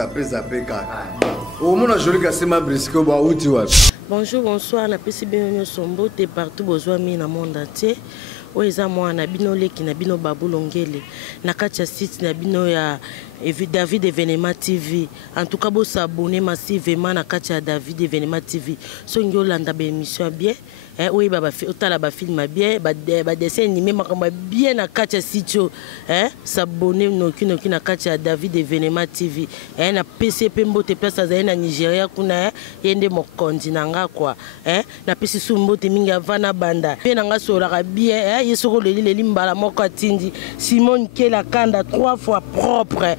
zappé au monde joli kasema brisque ba uti wapi. Bonjour, bonsoir, na pesi bino sombo te partout besoin mi na monde entier. Oeza mwana bino leki na bino babu longele na kati ya site na bino ya David Evenement TV. En tout cas, vous s'abonnez massivement à Katia David Evenement TV. Si vous avez une émission bien, oui, vous avez un film bien, un dessin animé bien à Katia Sitio. S'abonner à Katia David Evenement TV. Na PCP Mbote place à na Nigeria kuna yende mokondi nanga kwa. Na PC Sumbote minga vana banda. Bien nanga solara bien, yesoko le limbala moko atindi. Simon Kela Kanda 3 fois propre.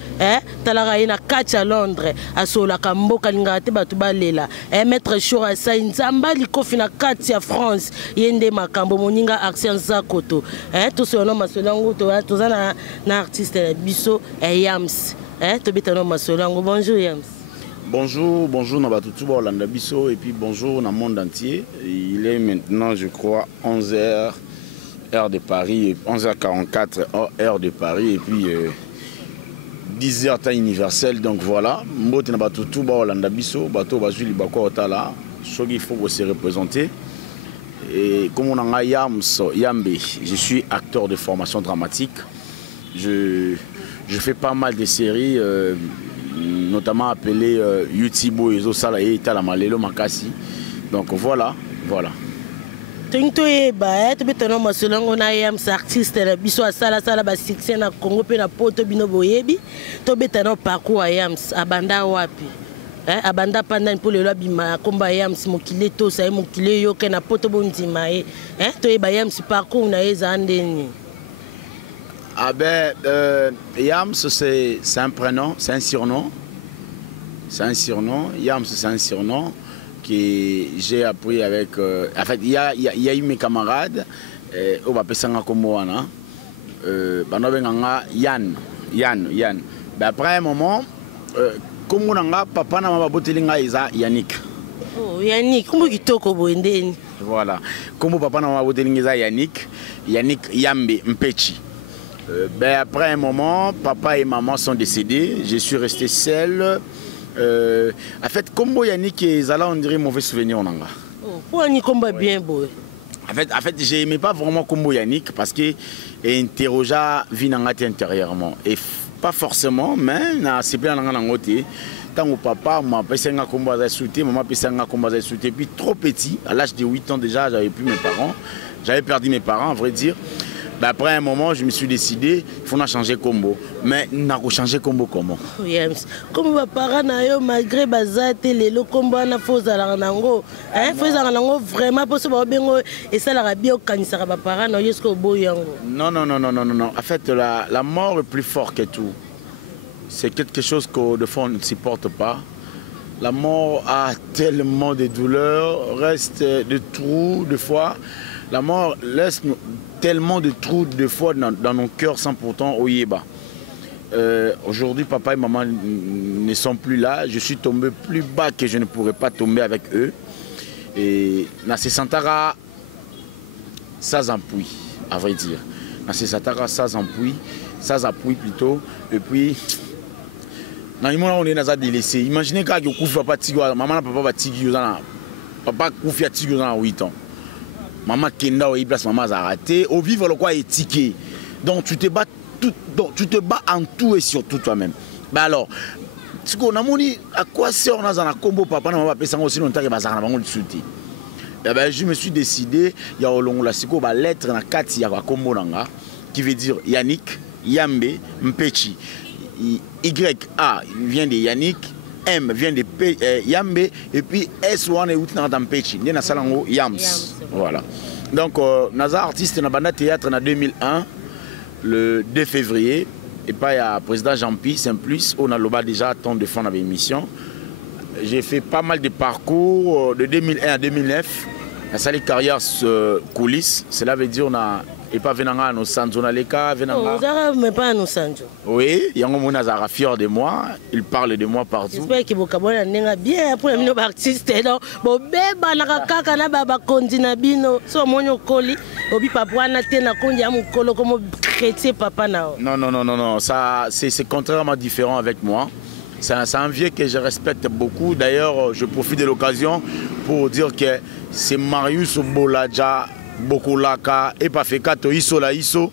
Talara ina kacha Londres asola kamboka lingate batu balela maître Chora sa nzamba likofi na kati ya France yende makambo moninga action zakoto to sono masolango to zana na artiste biso Yams to bitano masolango. Bonjour Yams. Bonjour Nabatutu Bolanda biso et puis bonjour dans le monde entier. Il est maintenant je crois 11h heure de Paris, 11h44 heure de Paris et puis 10h temps universel, donc voilà. Mbote na batutu ba Holanda biso, bato bazuli bako otala, il faut se représenter. Et comme on a Yams Yambe, je suis acteur de formation dramatique. Je fais pas mal de séries, notamment appelées Yutibo et Zosala et Talamalelo Makasi. Donc voilà. Tinto eba to betono masolango na Yams artiste na biso asala ba succès na Congo pe na poto bino boyebi to betano parcours Yams abanda wapi abanda pendant pour le bima komba Yams mokile to sa mokile yo ke na poto bondima to eba Yams parcours na eza ndeni. Ah ben Yams c'est un prénom, c'est un surnom. Yams c'est un surnom que j'ai appris avec... en fait, il y a eu mes camarades, au Bapesanga Komoana, Yann. Ben après un moment, comme on a papa n'a pas botelinga isa Yannick. Oh Yannick, comment tu toko boendeni? Voilà, comme papa n'a pas botelinga isa Yannick Yambe Mpechi. Ben après un moment, papa et maman sont décédés, je suis resté seul. En fait, comme Yannick et Zala, on dirait mauvais souvenir en Anga. Pourquoi Yannick combat bien beau? En fait, j'aimais pas vraiment Combo Yannick parce qu'il interrogea Vinangati intérieurement. Et pas forcément, mais c'est bien en côté. Tant que papa m'a passé un combat à sauter, maman m'a passé un combat à sauter. Puis trop petit, à l'âge de 8 ans déjà, j'avais plus mes parents. J'avais perdu mes parents, à vrai dire. Ben après un moment, je me suis décidé, il faut changer combo. Mais on a changé combo comment? Comme mes parents, malgré bazate, les combo na fozala nango, fozala nango vraiment pour se bengo et ça la rabio kanisa ba parents na yesko boyango. Non. En fait, la mort est plus forte que tout. C'est quelque chose que de fois on ne supporte pas. La mort a tellement de douleurs, reste de trous de fois. La mort laisse tellement de trous de foi dans nos cœurs sans pourtant oyeba. Aujourd'hui, papa et maman ne sont plus là. Je suis tombé plus bas que je ne pourrais pas tomber avec eux. Et na se sentara sans appui, à vrai dire. Na se sentara sans appui plutôt. Et puis, on est dans un délaissé. Imaginez quand vous papa tigou, maman et papa tigou, papa koufia tigou dans 8 ans. Maman Kenda ou place maman a raté, au vivre le quoi est tiqué. Donc tu te bats en tout et surtout toi-même. Ben alors, ce qu'on a dit, à quoi sert on a un combo papa n'a pas pensé aussi longtemps que bazar n'a pas de soutien. Ben je me suis décidé, il y a au long la siko ba lettre na kati ya combo nanga qui veut dire Yannick, Yambe, Mpechi. Y-A vient de Yannick, M vient de Yambe et puis S1 est out dans Mpechi. Né na salango Yams. Voilà. Donc, Nazar artiste na banda théâtre en 2001, le 2 février, et pas il y a président Jean-Pi Saint-Plus, on a l'oba déjà tant de fois dans l'émission. J'ai fait pas mal de parcours de 2001 à 2009. La salle carrière coulisses, cela veut dire on a et pas venanga no sanjo na leka venanga. Oh, mais pas no sanjo. Oui, yango mona zara fier de moi, il parle de moi partout. J'espère que bokabona nenga bien pour les artistes non. Bo beba na kaka na baba kondi na bino. So monyo koli, obi papa na te na kondi amu kolo comme chrétien papa na. Non, ça c'est contrairement différent avec moi. C'est un vieux que je respecte beaucoup. D'ailleurs, je profite de l'occasion pour dire que c'est Marius Boladja Bokulaka et pas Fekato Iso la Iso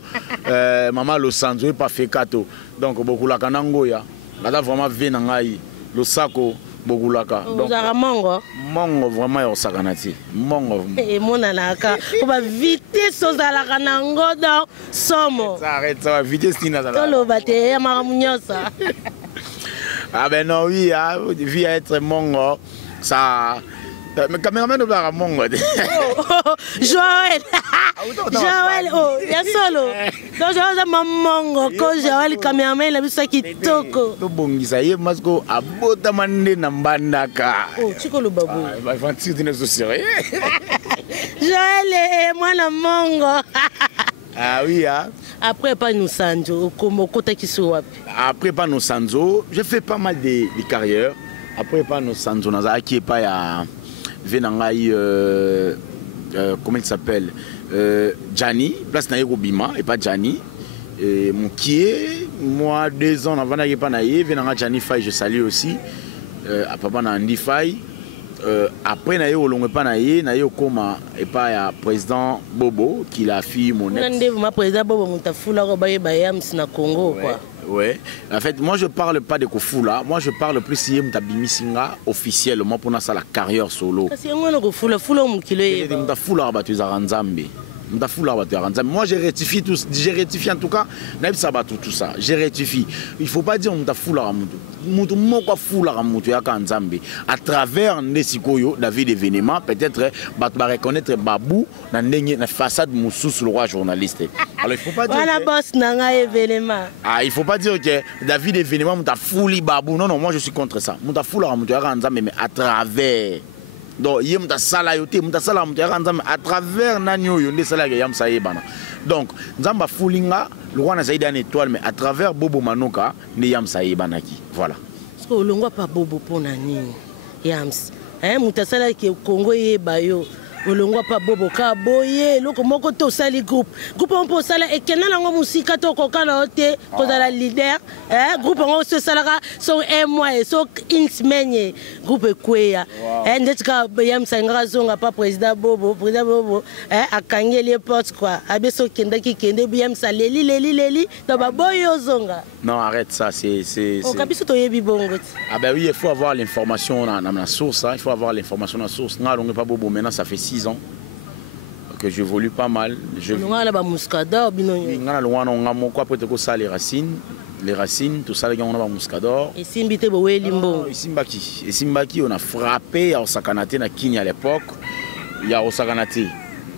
Maman Losanzo et pas Fekato. Donc Bokulaka Nangoya. Là vraiment Venangai Losako Bokulaka. Donc Mongo. Mongo vraiment au Sakanati. Mongo. Et mon anaka. On va vitesse aux alakanango dans Somo. Arrête ça, vitesse Tina. Tolo bate Maramunyosa. Ah ben non, oui, vu être Mongo, ça... Mais caméraman ne va pas Mongo. Joël. Joël, oh, il y a solo. Donc Joël est Mongo. Quand Joël est caméraman, il a vu ça qui toque. To bongisa ye masko abota mande na mbandaka. Oh, tu connais le babou. Bah il va te dire ce sérieux. Joël est moi la Mongo. Ah oui, hein. Après pas nous Sanjo, comme côté qui soit. Après pas nous Sanjo, j'ai fait pas mal de carrières. Après pas nous Sanjo, naza qui est pas ya venangai comment il s'appelle Gianni, place na Bima et pas Gianni. Mon qui est moi 2 ans avant d'aller pas naïe, venanga Gianni Fay, je salue aussi. À papa na Andy Fay. Après naïe au long pas naïe comme et pas ya président Bobo qui la fille mon ex. Ma président Bobo mutafula ko baye bayams na Congo quoi. Ouais. En fait, moi je parle pas de Kofula, moi je parle plus si Mtabimisinga officiellement pour la carrière solo. Kasi ngono Kofula fula mukilo ye. Mtafula batu za Ranzambe. Moi je rectifie tout, j'ai rectifié en tout cas, tout ça, je rectifie. Il ne faut pas dire à travers Nesikoyo, David événement, peut-être reconnaître Babou dans la façade Moussous, le roi journaliste. Alors il ne faut pas dire. Ah, il faut pas dire que David événement, Moutafouli Babou. Non, non, moi je suis contre ça. Moutafoula, mais à travers. Donc, il y a des salaires à travers Nanyo, il y a des salaires qui donc, Nzamba Foulinga, le roi n'a pas étoile, mais à travers Bobo Manoka, il y a des voilà. Parce que le roi pas Bobo pour Nani. Yams. Moutasala qui est au Congo et Bayo. Olongwa pa bobo ka boye loko moko to sali groupe on peut sala et kenala ngo musika to ko kana ote ko la leader groupe ngo se salaka so mois et so une semaine groupe kweya ndetika yam sanga zonga pa président bobo akangeli porte quoi abeso kenda ki kende yam saleli to ba boyo zonga. Non, arrête ça, c'est o kabiso to yebi bongo. Ah ben oui, il faut avoir l'information dans la source, il faut avoir l'information dans la source. Ngalonga pa bobo maintenant ça fait 6 ans que j'évolue pas mal. Je les racines, tout ça, les gens ont un muscador. Et Simbite Boé Limbo. Et Simbaki, on a frappé à Osakanate, à Kini à l'époque. Il y a Osakanate.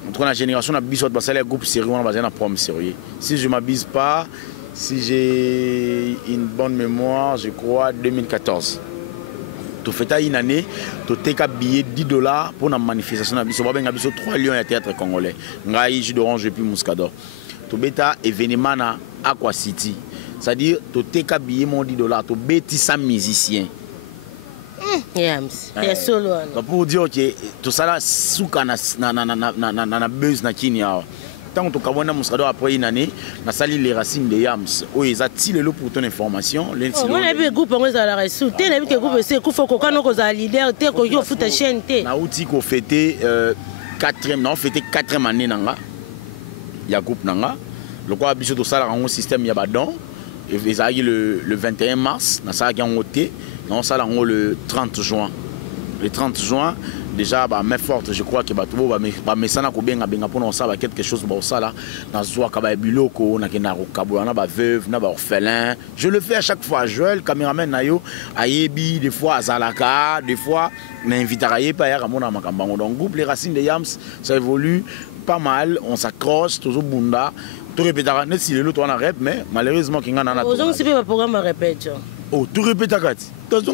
Entre la génération, on a bisou de groupe sérieux, on a besoin d'un problème sérieux. Si je ne m'abuse pas, si j'ai une bonne mémoire, je crois 2014. Tu fais une année, tu as billet $10 pour une manifestation. Tu as 3 lions à théâtre congolais. Tu as jus d'orange et puis muscador. Tu as un événement à Aqua City. C'est-à-dire, tu as billet $10, tu as 100 musiciens. Pour dire que tout ça, c'est un buzz na Kenya. Tant que tu as muscador après une année, na sali les racines de Yams. Oh, ils attirent le pour ton information. On a vu groupe on a la ressource. Tu as vu que groupe c'est qu'il faut qu'on ait leader, tu qu'on yo fout chaîne té. Na outil qu'on fêtait 4e, non, fêtait 4e année nanga. Il y a groupe nanga. Le quoi biso to sala un système ya badon. Et ça le 21 mars, na ça en ôté. Non, ça le 30 juin. Le 30 juin, déjà, main forte, je crois que quelque chose je le fais à chaque fois. Joël, caméraman, nayo, ayebi, des fois à Zalaka, des fois, m'invite à donc, groupe Les Racines de Yams, ça évolue pas mal, on s'accroche, toujours bunda. Tu répéteras, net si le toit rep, mais malheureusement, qu'il y en a un programme à répéter. Oh, tu répètes à 4.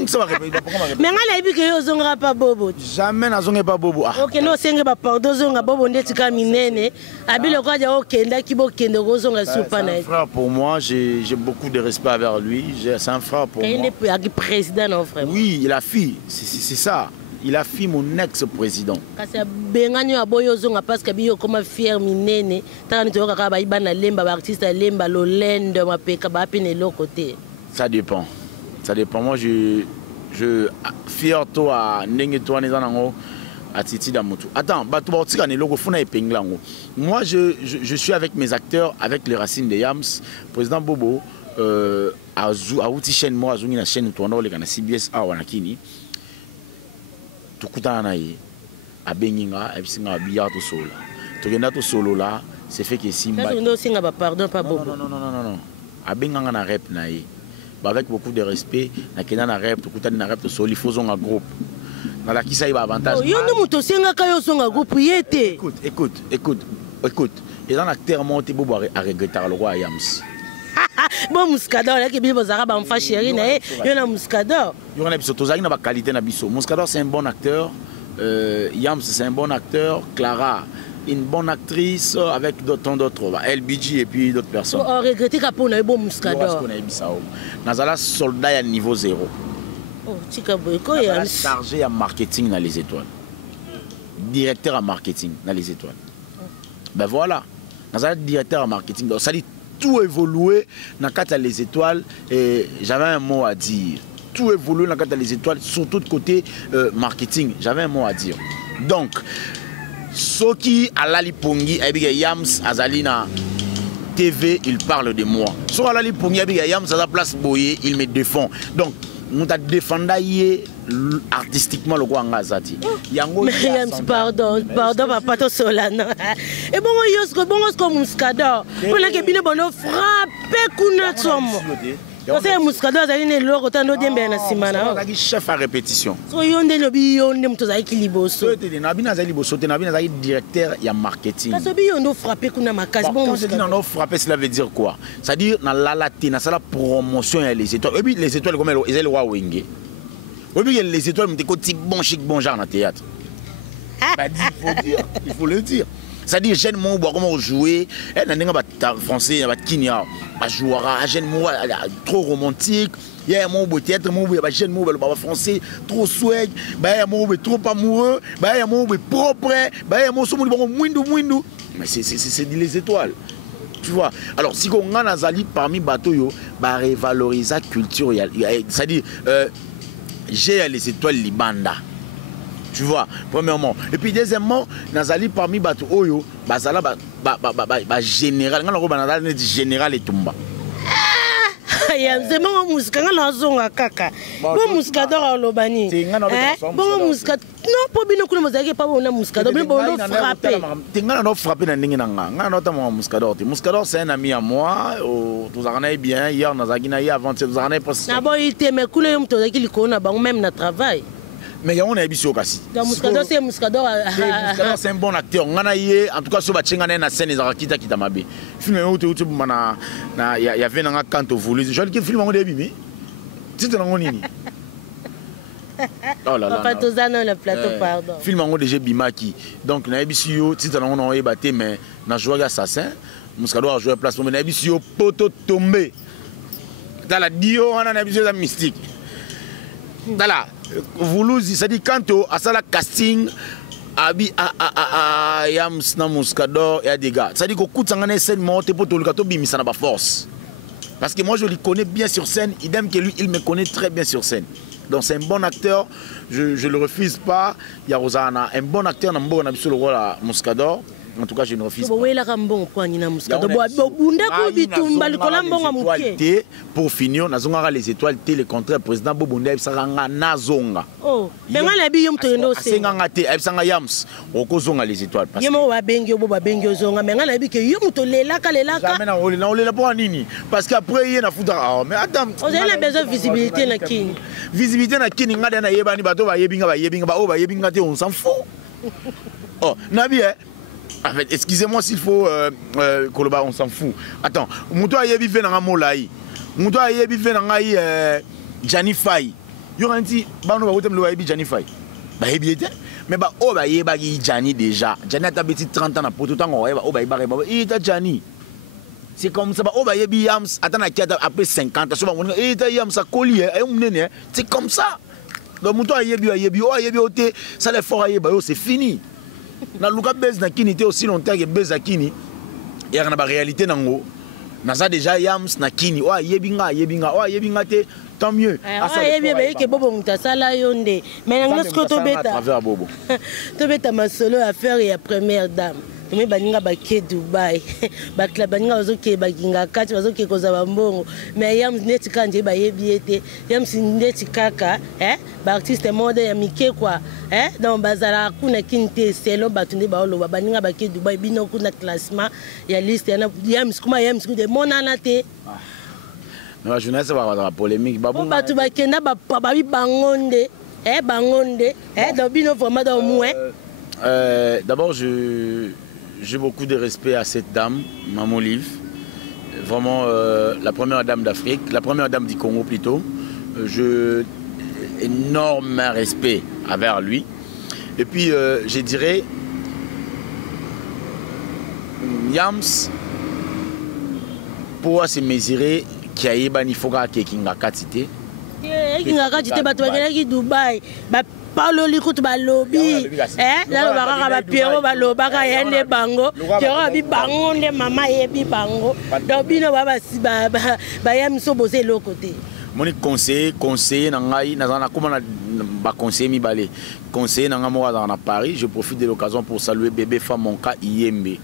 Ça va répéter. Mais on a vu que vous n'avez pas Bobo. Jamais n'a pas Bobo. Ok, non, c'est un peu de Bobo, on est caminé. Abi le roi de Okenda qui boque de Rosong à Soupana. C'est un frère pour moi, j'ai beaucoup de respect envers lui. C'est un frère pour moi. Il est président, non, frère. Oui, il a fille, c'est ça. Il a fille mon ex-président. Parce que Benganyo a boyozonga parce que bio comme fier minene. Tant que tu as ba lemba artiste lemba lolendo mapeka ba pine l'autre côté. Ça dépend. Ça dépend. Moi, je fier toi à Nengue toi Nezanango à Titi Damotu. Attends, moi, je suis avec mes acteurs, avec les racines des Yams, président Bobo, à outil chaîne moi, à la chaîne tournoi, les CBS à Wanakini. Tout le temps, à Beninga, à Billard au sol. Tu regardes au solo là, c'est fait que si. Pardon, pas Bobo. Non. À Beninga, na rep naïe. Avec beaucoup de respect, na kena na rep, tout le temps na rep au sol, il faut un groupe. Dans la qui ça y va avantage. Écoute. Et dans l'acteur monté Bobo à regretter le roi Yams. Bon Muscador là qui bien aux arabes en fa chérie il y a Muscador. Il y a biso tozaki na ba qualité na biso. Muscador c'est un bon acteur, Yams c'est un bon acteur, Clara une bonne actrice avec d'autres LBG et puis d'autres personnes. On regretter qu'apo na bon Muscador. Nazala soldat à niveau 0. Oh, tika boyko ya chargé à marketing dans les étoiles. Directeur à marketing dans les étoiles. Ben voilà. Nazala directeur à marketing. Donc ça dit tout évolué dans les étoiles et j'avais un mot à dire. Tout évolué dans les étoiles, surtout de côté marketing. J'avais un mot à dire. Donc, ceux qui à l'Alipongi, Yams, Azalina, TV, il parle de moi. Sur l'Alipongi, Yams, à la place Boye, il me défend. Donc, nous avons défendu artistiquement le roi Ngazati. Mais pardon, papa, to solano. Et bon, on comme Muscador. On a bien bon frappé kuna somo. C'est Muscador, ça vient le autant de bien na simana. On a chef à répétition. So yonde no bi yonde mtoza ikiliboso. Na bina za liboso, na bina za directeur ya marketing. Ça bi yondo frappé kuna makasi bon. Quand je dis non frappé, cela veut dire quoi? C'est-à-dire na la latina, ça la promotion et les étoiles. Et puis les étoiles comme ils le roi Wenge. Et puis les étoiles me côté bon chic bon genre dans théâtre. Bah il faut le dire. C'est-à-dire jeune mon comment jouer, et n'enga ba français ba kinia, ba jouera jeune mon trop romantique. Il y a un mot théâtre, mon jeune mon ba français trop swag, ba un mot trop amoureux, ba un mot propre, ba un mot so mon mwindu. Mais c'est les étoiles. Tu vois. Alors si on a nazali parmi bateau yo, ba revaloriser culture, c'est-à-dire j'ai les étoiles libanda. Tu vois, premièrement. Et puis deuxièmement, Nazali parmi Bato Oyo, Bazala général, général et Tumba. C'est bon Muscador la zonga kaka. Bon Muscador lobani. Bon Muscador. Non, pas bien que nous pas bon Muscador, mais bon frapper. T'engana no frapper na ndenge nanga. Ngana no mon Muscador. Muscador c'est un ami à moi, tous arnais bien hier Nazaki na hier avant tous arnais pas. Na bon il te mais coulé mto ki likona ba même na travail. Mais on a biso kasi. Muscador c'est Muscador. Muscador c'est un bon acteur. On a en tout cas sur batchenga na scène les arakita kita mabe. Film où mana na y avait na quand au voulu. Je dis film on début mais. Tu te rends nini? Oh là là. Papa Tozano le plateau pardon. Film on déjà bimaki. Donc na biso tu te rends on ébaté mais na joueur assassin. Muscador a joué place mais na biso poto tombé. Dans la dio on a biso mystique. Dans la Voulouzi, c'est-à-dire quand à ça la casting à Yams na Muscador et à des gars. C'est-à-dire qu'au coup de sangane scène monte pour tout le gâteau bimi ça n'a pas force. Parce que moi je le connais bien sur scène, idem que lui il me connaît très bien sur scène. Donc c'est un bon acteur, je le refuse pas. Il y a Rosana, un bon acteur dans le sur le rôle à Muscador. En tout cas, je ne refuse pas. Pour finir, nous avons les étoiles télé contre le président Bobunda et Saranga Nazonga. Oh, mais on a bien eu un c'est un Yams. On cause les étoiles. Parce qu'après, il y a un mais attends. On a besoin de visibilité. Visibilité, on s'en fout. Oh, Nabi, en fait, excusez-moi s'il faut Koloba, on s'en fout. Attends, Mouto a yebi fait dans Molaï. Mouto a yebi fait dans Jani Fay. Yo ranti, ba no ba wotem lo yebi Jani Fay. Ba yebi était mais ba o ba yeba gi Jani déjà. Jani a tabeti 30 ans na poto tango o ba yeba ba il était Jani. C'est comme ça ba o ba yebi Yams attends après 50 so ba mon il était Yams a collier ay mnene, c'est comme ça. Donc Mouto a yebi oté ça les fort ayeba yo c'est fini. Na luka base na kini te aussi longtemps que base akini et na ba réalité nango naza déjà yams na kini wa yebinga wa yebinga te tant mieux yebi ke bobo mutasala yonde mais nanga sko to beta tobeta masolo affaire ya première dame tumi baninga bake Dubai bakla baninga bazoke bakinga kati bazoke koza bambongo mais yams neti kanje bayebi ete yams neti kaka ba artiste mode ya mike quoi donc bazala kuna kinte selo batunde baoloba baninga bake Dubai bino kuna classement ya liste ya yams kuma yams de monana te la jeunesse va avoir la polémique batu bakenda babi bangonde bangonde donc bino vraiment dans moins d'abord j'ai beaucoup de respect à cette dame, Maman Olive. Vraiment la première dame d'Afrique, la première dame du Congo plutôt. Énorme respect envers lui. Et puis je dirais, Yams, pour se mesurer, qui a eu bani foga qui kinga katite. Kinga katite batouaki Dubai. Paulo likutu balobi lalo bakaka bapiero balobaka yende bango tioro bi bango nde mama yebi bango donc bino bayamiso bose eloko te moni conseiller na ngai nazana komona ba conseiller mibale conseiller na nga moko azala na Paris. Je profite de l'occasion pour saluer bébé femme Monka Iyembe,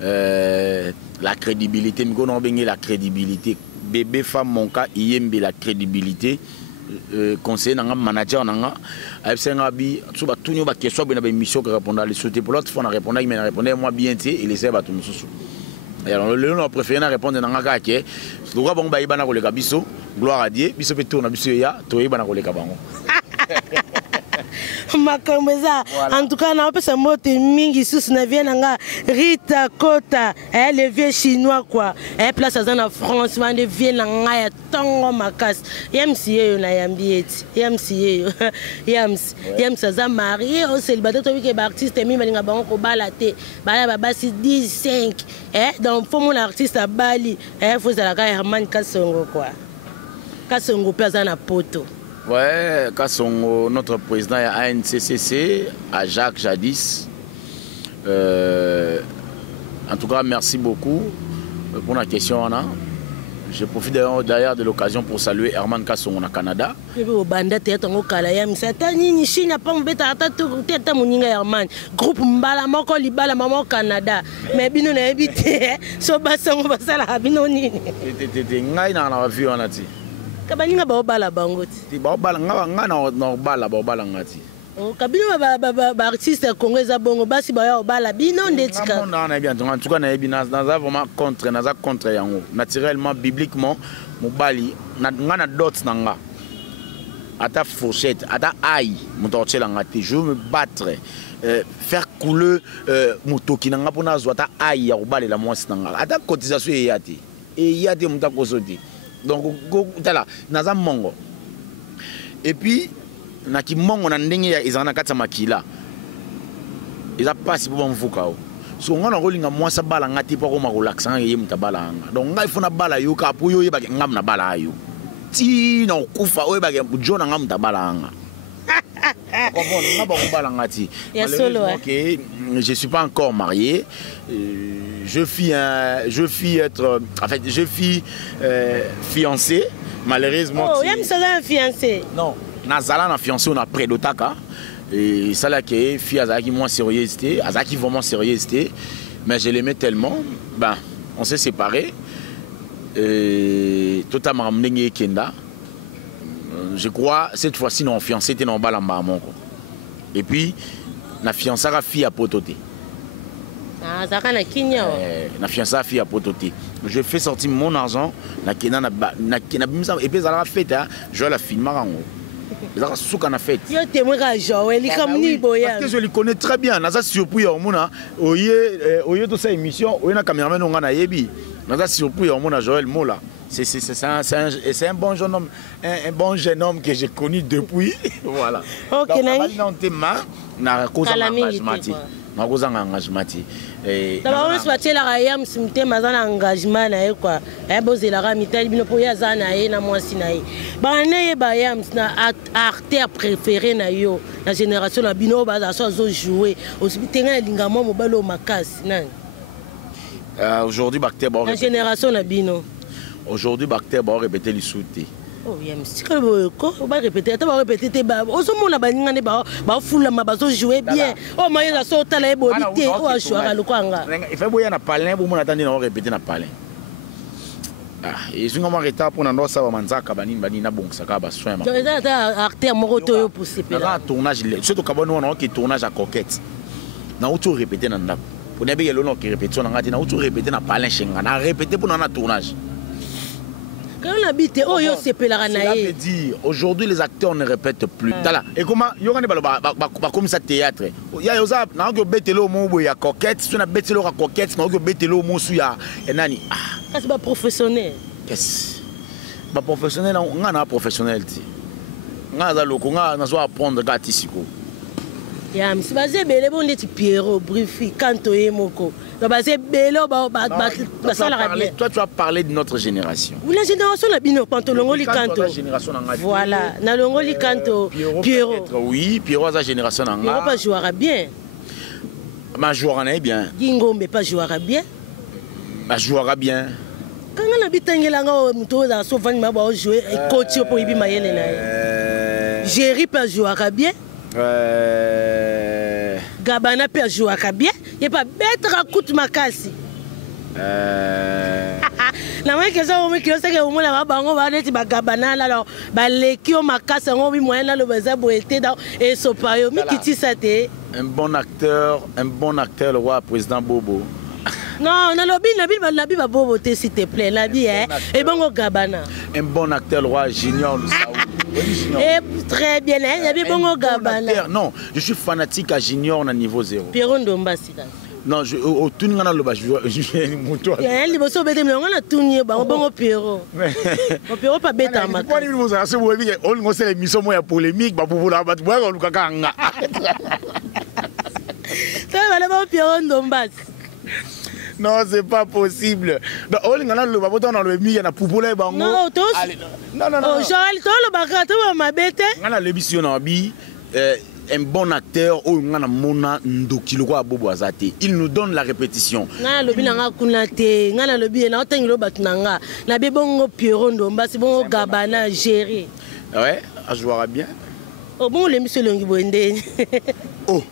la crédibilité mikono bengi la crédibilité bébé femme Monka Iyembe, la crédibilité. Conseiller nanga manager nanga absenga bi tuba tunyo ba question bena ba émission que répondre les sauter pour l'autre fois na répondre mais na répondre moi bien té et les ba tout mususu et alors le on préféré na répondre nanga ka ke loka bango ba ibana ko le kabiso gloire à Dieu biso pe tourna biso ya to ibana ko le kabango makameza en tout cas na pesa mote mingi sous na vient nga Rita Kota le vieux chinois quoi place en France mande vient nga ya tongo makas yamsi yo na yambieti yamsi yo yams za marié au célibataire to ke ba artiste mi balinga bango ko bala te bala basi 15 donc faut mon artiste à Bali faut ça la ka Herman Kasongo quoi Kasongo place na poto. Ouais, Kasongo, notre président est à ANCCC, à Jacques Jadis. En tout cas, merci beaucoup pour la question. Je profite d'ailleurs de l'occasion pour saluer Herman Kasongo au Canada. Groupe Mbala moko libala mama Canada. Mais bino na ebité so basongo basala bino nini. Ngai na vu on a dit. Kabaninga baobala bango ti baobala nga na bala baobala ngati kabino ba artiste congolais bongo basi ba obala bino ndetika on a bien en tout cas na ebina dans vraiment contre yango naturellement bibliquement mobali nga na dots nanga ata fourchette ata aïe mutotela ngati je me battre faire couler mutoki nanga pona zwata aïe ya obalela mwasi nanga ata cotisation yati mutakozoti. Donc, là, naza mongo. Et puis, naki mongo na ndenge ya izana kata makila. Iza passe pour mvuka o. So ngana rolinga mwasa bala ngati po ko relaxant ye mutabala anga. Donc ngai funa bala yo ka po yo yeba ngam na bala ayo. Ti na kufa o yeba jona ngam mutabala anga. Je suis pas encore marié. Je suis être, en fait, je suis fiancé. Malheureusement. Oh, yam sala fiancé. Non, nazala na fiancé on a près d'Otaka. Et ça là qui fille azaki moins sérieuxité, azaki vraiment sérieuxité. Mais je l'aimais tellement, ben on s'est séparés. Totalement m'nengue kenda. Je crois cette fois-ci non fiancé était dans balamba mon. Et puis na fiancé la fille à pototé. Ah, ça kana kinya. Na fiancé la fille à pototé. Je fais sortir mon argent na kena na bimisa et puis ça la fête je la filme rango. Ça souka na fête. Yo témoin ka Joël ikamni boya. Parce que je le connais très bien, na ça surpris au mona oye to sa émission, oye na cameraman on na yebi. Na ça surpris au mona Joël Mola. C'est un bon jeune homme, un bon jeune homme que j'ai connu depuis. Voilà. Ok, donc, na cause engagement. Na cause engagement. D'abord, on soit là rayam simte mazana engagement na e quoi. E bozela ra mitali bino po ya zana e na mwasi na e. Ba na e ba yam na acteur préféré na yo na génération na bino ba za so jouer. Aussi tenga lingamo mobalo makasi nani. Aujourd'hui, Bactère va La génération na bino. Aujourd'hui, Bactère va répéter les sautés. Oh, il y a un petit peu on va répéter, on va répéter. On se montre à foule ma baso jouer bien. Oh, moi, il a sauté la bonité. Oh, je suis à l'Okwanga. Il fait boire na palin pour mon attendre on répéter na palin. Ah, et si on va arrêter pour na ça va manzaka bani na bon ça ka soin. Donc ça acteur moko pour se faire. Na tournage surtout ka bono on tournage à coquette. Na auto répéter na ndako. Pour na bien l'on qui répétition na ngati na auto répéter na palin chenga na répéter pour na tournage. Quand on habite, oh, yo c'est pelara na. Cela veut dire aujourd'hui les acteurs ne répètent plus. Tala. Et comment yo ngane ba comme ça théâtre. Ya yo za na ngo betelo mo bo ya coquette, si on a betelo ka coquette, na ngo betelo mo su ya enani. Ah, c'est pas professionnel. Qu'est-ce? Ba professionnel on a professionnel ti. Nga za loko nga na zo apprendre ka tisiko. Ya msi baze bele bon ndeti Pierrot, Brifi, Kanto et Moko. Baze bele ba sala bien. Toi tu as parlé de notre génération. Ou la génération na bino pantolongo li Kanto. Voilà, na longo li Kanto, Pierrot. Oui, Pierrot sa génération na nga. Pierrot pas jouera bien. Ma jouera bien. Gingo mais pas jouera bien. Ma jouera bien. Quand on habite nga muto za so vani ma ba jouer et coach pour ibi mayele na. Jerry pas jouera bien. Gabana peut jouer à bien, il pas bête à coup de makasi. Na moi que ça au moins que ça que au moins là bango va net ba Gabana là ba leki o makasi ngo bi moyen là le baza boité dans et sopayo mi kiti ça te. Un bon acteur le roi président Bobo. Non, na lobi ba Bobo te s'il te plaît, la vie hein. Et bango Gabana. Un bon acteur le roi Junior Saoud. Et très bien, il y avait bon Gabana. Non, je suis fanatique à Junior à niveau 0. Pierrot Ndombasi. Non, au tout le monde je moto. Il y a un livre sur Bédé, mais on a tout nié, bon Pierrot. Mon Pierrot pas bête à ma. Pourquoi vous avez on sait l'émission moi polémique, bah pour la battre, on nous kanga. Ça va le Pierrot Ndombasi. Non, c'est pas possible. Donc, on a le baboton dans le milieu, na poupoule bango. Non, tous. Non. Oh, Joël, toi le bagato ma bête. On a l'émission nabi un bon acteur ou on a mona ndokilo kwa bobo azate. Il nous donne la répétition. Ngana lobi nanga kunate, ngana lobi na otengilo batunanga. Na be bongo Pierrot Ndombasi, bongo Gabana géré. Ouais, à jouera bien. Oh bon l'émission longi boende. Oh.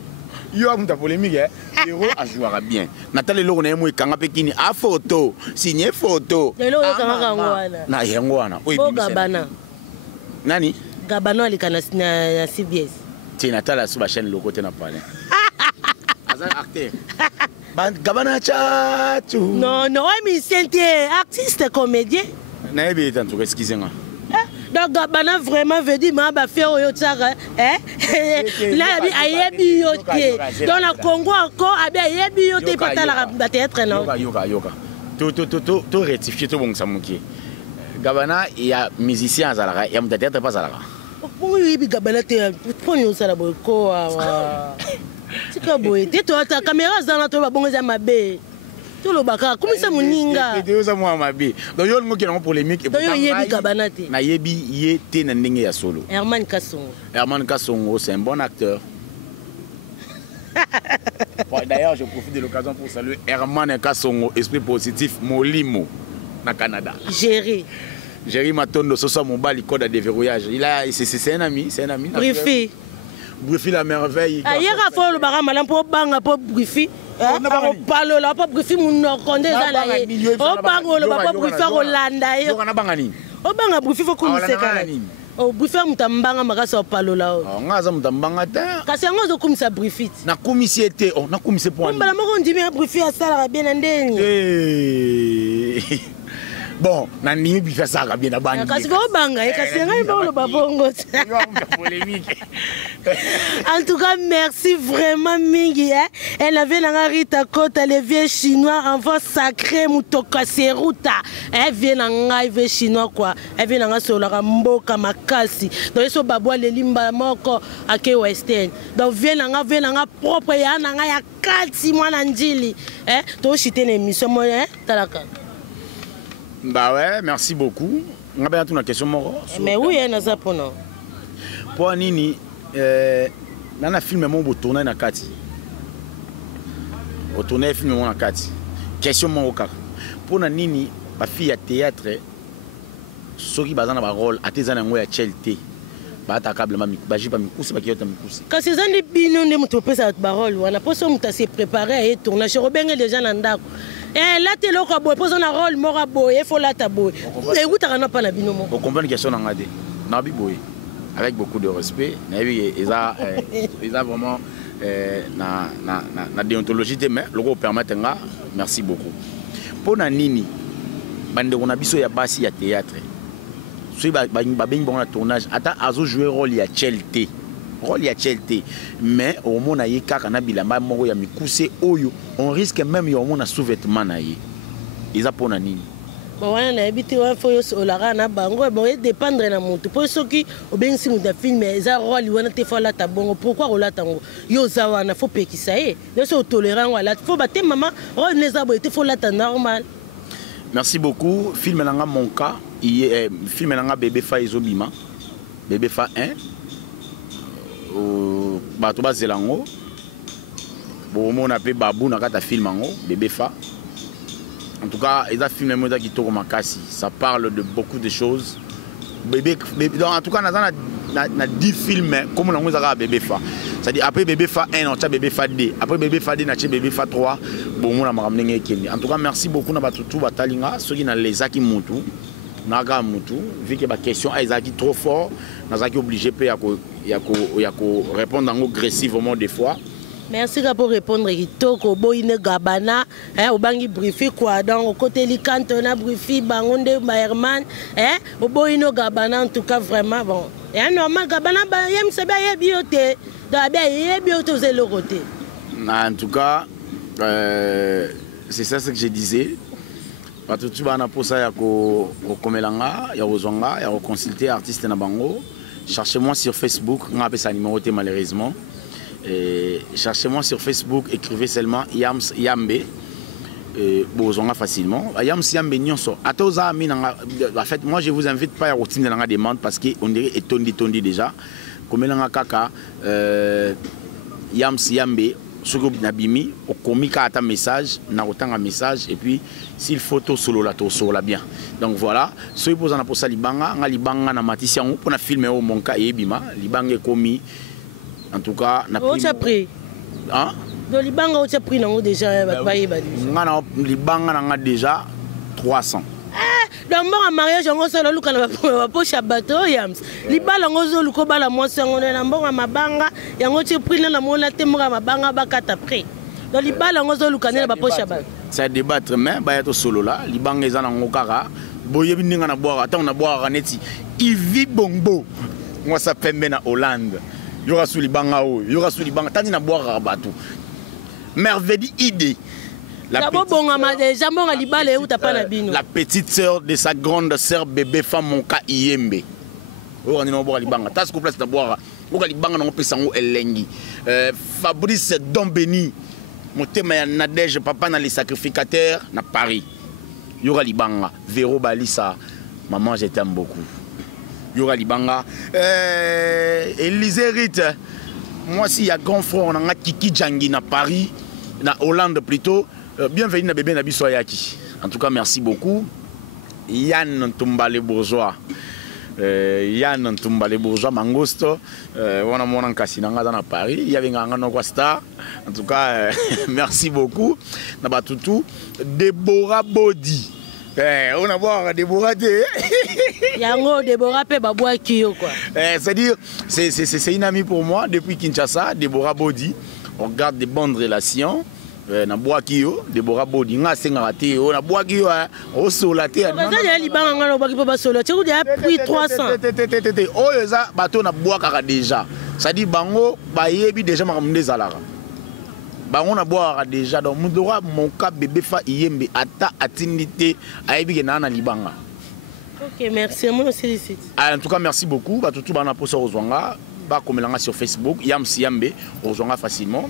Yo a polémique hein. Pierrot a joué bien. Nathalie Loro na yemo ikanga pekini a photo, signé photo. Lelo yo kanga ngwana. Na yango wana. Oyi Gabana. Nani? Gabana alikana na CBS. Ti Nathalie sur la chaîne Loko te na parler. Azan acteur. Gabana chatu. Non, mais c'est artiste comédien. Na yebe tanto excusez-moi. Donc Gabana vraiment veut dire ma ba faire oyo tsara hein là ayebi yoté dans la Congo encore abi ayebi yoté patala ba théâtre non yoka to rectifier to bon samuki Gabana il y a musicien azalaka il y a mon théâtre pas azalaka bon yebi Gabana te pour nous ça la boko c'est quoi boy te ta caméra za na to ba bongo za mabe. Tout le baka, comment ça moninga? C'est ça moi mabe. Donc yo ngo kena polémique. Donc yo yebi Gabana te. Na yebi yete na ndenge ya solo. Herman Kasongo. Herman Kasongo, c'est un bon acteur. Bon, d'ailleurs, je profite de l'occasion pour saluer Herman Kasongo, esprit positif Molimo na Canada. Jerry Matondo, ce soit mon bas, il code à déverrouillage. C'est un ami, Brifi. Brifi la merveille. Hier à fond le barama là pour banga pour Brifi. On parle là pour Brifi mon condé dans la. On banga le baba Brifi Rolanda. On a bangani. On banga Brifi faut qu'on se calme. Oh Brifi mutambanga makasa parle là. On ngaza mutambanga ta. Kasi ngozo kumisa Brifi. Na komisiete, on na komise point. On bala moko ndimi Brifi asala bien ndeni. Bon, nani bi fait ça bien na bandi. Kasi go banga e kasi ngai ba lo babongo. Polémique. En tout cas, merci vraiment mingi hein. Elle avait la Rita Kota les vieux chinois enfant sacré mutoka seruta. Elle vient ngai vieux chinois quoi. Elle vient ngai sur la mboka makasi. Donc eso babwa le limba moko ake western. Donc vient ngai propre ya ngai ya 4 mois na njili. Hein? To chiter l'émission moi hein talaka. Bah ouais, merci beaucoup. On a bien une question moro. Mais oui, il y a ça pour nous. Pour nini dans un film mon tourner na kati. Au tourner film mon na kati. question mon kaka pour na nini ba fille à théâtre soki bazana ba rôle atezana ngo ya chelte ba ta câble mami ba jipa mikusi ba kiyota mikusi kasi zandi bino ne muto pesa ba rôle wana poso muta se préparer et tourner je robenge déjà na ndako là te loko boy poso na rôle mora boy faut la ta boy et vous ta na pas na bino mo vous comprenez question na ngade na bi boy avec beaucoup de respect na bi ils a vraiment na déontologie de mais le permettre nga merci beaucoup pour na nini bande on a biso ya basi ya théâtre so ba ben bon tournage ata azo jouer rôle ya chelte mais au mona ye kaka na bilamba moko ya mikuse oyo on risque même yo mona sous-vêtement na ye eza pour na nini bon wana na habité wa fo yo olara na bango bon dépendre na mutu po soki obengi mutu film eza rôle wana te fa la ta bongo pourquoi rola tango yo za wana faut pekisa ye yo so tolérant wala faut bater maman rôle neza bo te faut la ta normal. Merci beaucoup. Film nanga mon cas, film nanga bébé fa ezobima. Bébé fa 1. Bato ba zelango. Bon on appelle babou na kata film ngo bébé fa. En tout cas, ils a filmé moda qui toko makasi. Ça parle de beaucoup de choses. Bébé donc en tout cas na 10 films comme on a bébé fa. C'est-à-dire après bébé fa 1 on t'a bébé fa 2. Après bébé fa 2 na t'a bébé fa 3. Bon on a ramené Kenya. En tout cas merci beaucoup na batutu batalinga ceux qui na les aki mutu. Naga mutu vu que ba question ezaki trop fort, nazaki obligé pe ya ko répondre en agressivement des fois. Merci pour répondre kitoko boyine gabana obangi briefi quoi dans côté likanto na briefi bangonde Bayerman boyine gabana en tout cas vraiment bon et normal gabana ba yem se ba yebiote da ba yebiote ze le côté en tout cas c'est ça ce que je disais parce que tu vas na posa ya ko komelanga ya ozonga ya consulter artiste na bango cherchez-moi sur Facebook nga pe sa numéro té malheureusement. Cherchez-moi sur Facebook, écrivez seulement Yams Yambe. Bozonga facilement. Yams Yambe nyonso. Atoza minanga. En fait, moi je vous invite pas à routine de la demande parce que on dirait tondi déjà. Comme nanga kaka Yams Yambe. Soko nabimi au komika ata message na otanga message et puis s'il faut to solo la bien. Donc voilà, so ipoza na posa libanga nga libanga na matisi yango pona filmer au monka ebima libanga komi. En tout cas, na pris. Hein? Do libanga o pris nango déjà ba yeba. Ngana libanga nanga déjà 300. Donc mon mariage on solo luka na ba poche bateau Yams. Libala ngozo luko bala mwasi ngo na mbonga mabanga yango pris na mona temoka mabanga bakata prix. Donc libala ngozo luka na ba poche bateau. Ça débattre mais ba yato solo là, libanga ezana ngokara, boyebi ninga na boire, ata na boire neti. Ivi Bongo. Moi ça pembe na Hollande. Il y aura sous les bancs à eau, il y aura sous les bancs. T'as dit na boire à bateau. Merveilleuse idée. La petite sœur de sa grande sœur bébé femme mon cas Iyembe. On est boire les bancs. T'as ce qu'on place de boire. On les bancs on peut s'en elengi. Fabrice Dombeni. Mon thème est Nadège papa dans les sacrificateurs na Paris. Il y aura les bancs. Véro Balissa. Maman je t'aime beaucoup. Yora Libanga, Élisée Rite. Moi, si il y a grand frère, on a Kiki Djangi na Paris, na Hollande plutôt. Bienvenue na bébé Nabi Soyaki. En tout cas, merci beaucoup. Yann Ntumbale Bourgeois. Yann Ntumbale Bourgeois, Mangosto. On a mon encassi dans Paris. Il y avait un grand star. En tout cas, merci beaucoup. Nabatoutou. Déborah Bodi. On a voir Déborah de. Yango Déborah pe babwa kiyo quoi. C'est-à-dire c'est une amie pour moi depuis Kinshasa, Déborah Bodi. On garde de bonnes relations. Na bois kiyo, Déborah Bodi nga senga raté, on a bois kiyo au solaté. Ça y a libanga ngalo baki pa solo. Tu as pris 300. Oh eza bateau na bois kaka déjà. Ça dit bango ba yebi déjà makamde zalara. On a boire déjà donc mon cas bébé fa Iyembe ata atindité ayebi na na libanga. OK, merci moi aussi. En tout cas merci beaucoup ba tout bana poso ozwanga ba komelanga sur Facebook Yams Yambe ozwanga facilement.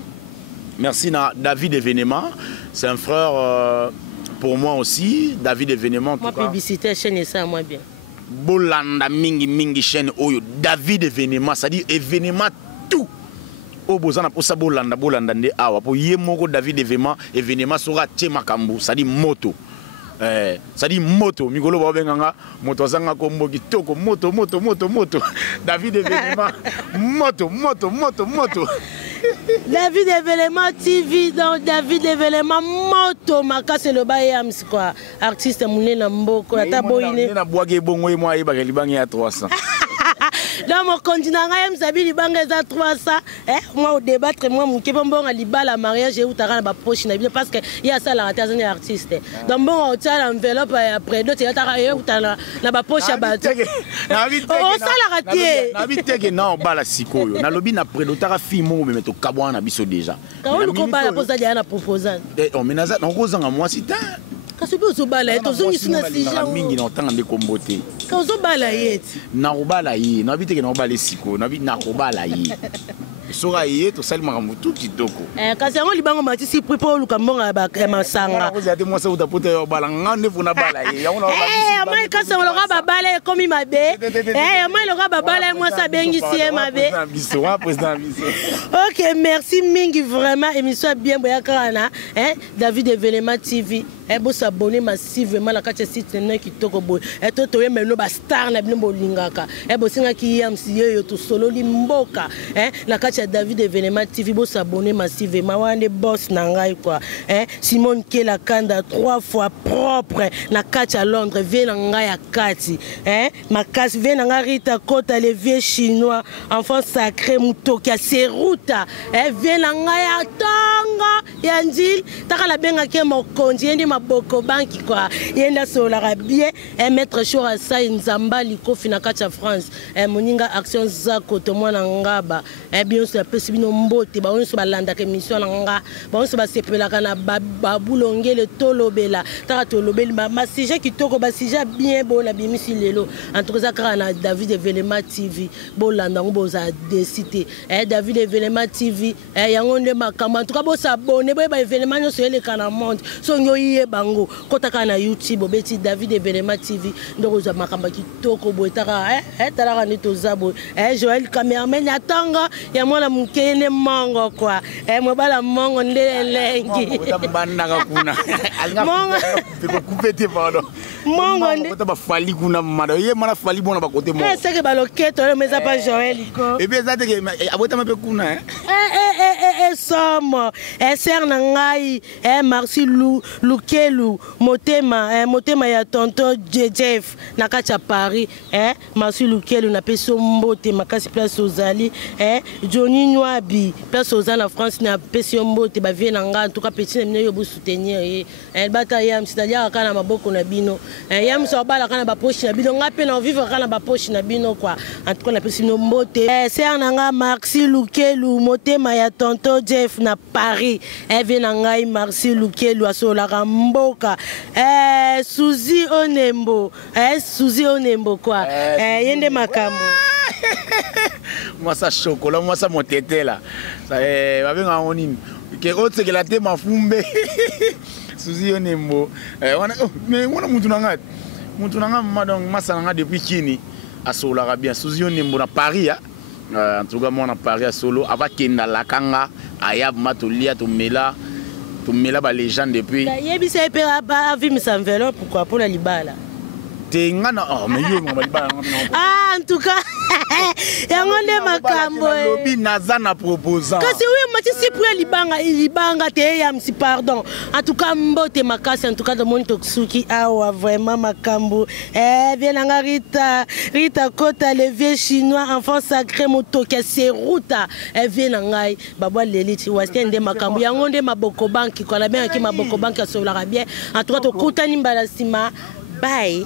Merci na David Événement, c'est un frère pour moi aussi, David Événement en tout cas. Moi publicité chaîne ça moi bien. Bolanda mingi chaîne oyo David Événement, c'est-à-dire événement tout. o bozana posa bolanda nde awa po ye moko David événement sera tie makambo ça dit moto ça dit moto mikolo ba benganga moto zanga kombo kitoko moto David événement moto David événement TV donc David événement moto makase le bayam quoi artiste munena mboko ata boyine na bwage bongo moi yeba libangi ya 300 dans mon continent ngai msabi libanga za 300 moi au débattre moi mon kebonga libala mariage et utara ba poche na bien parce que il y a ça la ratation artiste donc bon tu as l'enveloppe après d'autres ya tara et utala na ba poche ba on ça la raté na biteke na bala sikoyo na lobi na prédotara fimo me meto kabwa na biso déjà quand on combat la pose ya na proposant on menaza na kozanga moi si ta kasubi uzobala eto zongi sina sija mingi na otanga de kombote kazobala yeti na robala yi na biteke na robala siko na bi na robala yi sora yi to salima ka mutu kitoko kasi ngo libango matisi pripo luka mbonga ba masanga ko zate mo sa utapote yo bala ngande funa bala yi ya una amai kasi ngo loka babala komi mabe amai loka babala moi sa bengi sie mabe OK merci mingi vraiment émission bien boya kana David événement TV bo s'abonner massivement la kati site na kitoko boy to toye meno ba star na bino bolingaka bo singa ki yamsi yo to solo limboka na kati David événement TV bo s'abonner massivement wane boss na ngai quoi Simone Kela Kanda 3 fois propre na kati à Londres vient na ngai ya kati makasi vient na ngai Rita Kota les vieux chinois enfant sacré mutoki Seruta vient na ngai ya tonga ya njil taka la benga ke mokonzi ndi boko banki quoi yenda solara bien mettre chaud à ça nzamba likofi na kati France moninga action zako to mwana ngaba bien so pesi bino mbote ba onso balanda ke mission nga ba onso ba sepelaka na babulongele tolobela taka tolobeli ma sujet kitoko ba sujet bien bon la bimisi lelo en tout cas na David événement TV bolanda ngo boza décider David événement TV yango nde makamba en tout cas bo s'abonner ba événement nyo so ele kana monde so nyoyi bango kotaka na YouTube obeti David événement TV ndoko za makamba kitoko boetaka talaka ni tozabo Joël cameraman yatanga ya mwana mukene mongo kwa mobala mongo ndelengi bandaka kuna mongo tiko kupete pardon mongo ndeko ba fali kuna mada ye mana fali bona ba côté mo seke baloketo le meza pa Joël ko et bien ça te abota mape kuna somo ser na ngai Marcy Lukelu motema ya tonton Jeff na kati ya Paris Marcy Lukelu na peso mbote makasi place ozali Johnny Nwabi place ozali na France na peso mbote ba vie na nga en tout cas petit na yo bo soutenir bata yam c'est-à-dire kana maboko na bino yam so bala kana ba poche na bino ngape na vivre kana ba poche na bino quoi en tout cas na peso mbote ser na nga Marcy Lukelu motema ya tonton Jeff na Paris vie na ngai Marcy Lukelu asola mboka Suzy Onembo quoi yende makambo moi ça chocolat moi ça motete là ça va bien en nini que autre que la te mafumbe Suzy Onembo mais on a mutunanga madame masanga depuis kini asola bien Suzy Onembo na Paris en tout cas moi na Paris à solo avec kenda la kanga ayab matolia to mela ba légende depuis yebi c'est pas vu mes enveloppes pourquoi pour la libala tengana mais yo ngoma libala en tout cas yango nde makambo lobi nazana proposant kasi oui matisi pour libanga te yamsi pardon en tout cas mbote makasi en tout cas de mon toksuki awa vraiment makambo bien nga Rita Kota les vieux chinois enfant sacré motoki Seruta vient ngai baba leliti wastende makambo yango nde maboko banki kwa la bien ki maboko banki asola bien en tout cas to kutani mbala sima bye.